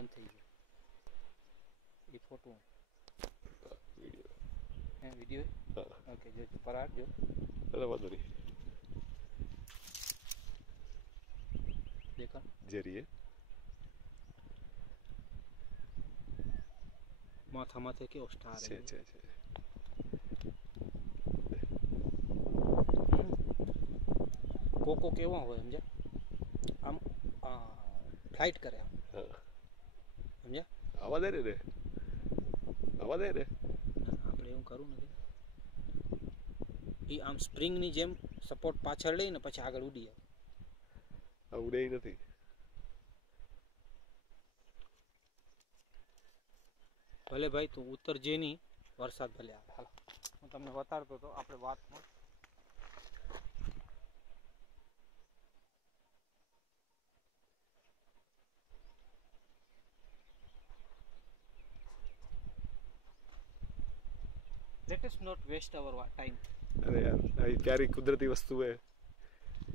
બંધ થઈ ગયો એ ફોટો હે વિડિયો ઓકે જો પરાગ જો અરે વાંધો નહીં देखा जरिए माथा माथे के स्टार है कोको केवा होय समझा आम फ्लाइट करे आम समझा आवा दे रे આપણે એવું કરું નથી એ આમ સ્પ્રિંગ ની જેમ સપોર્ટ પાછળ લઈને પછી આગળ ઉડી જાય આ ઉડે નથી ભલે ભાઈ તું ઉતરજે નહીં વરસાદ ભલે આવે હાલો હું તમને બતાડતો હતો આપણે વાતમાં let us not waste our time अरे यार ये प्यारी कुदरती वस्तु है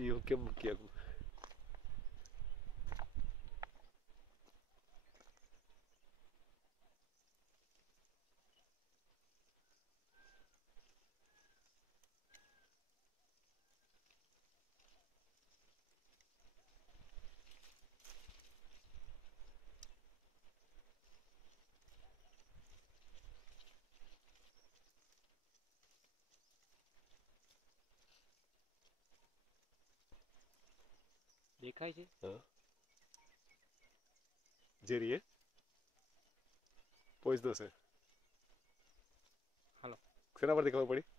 ये केम किया દેખાય છે જરીએ પોઈઝ દો છે હાલો શેના પરથી ખબર પડી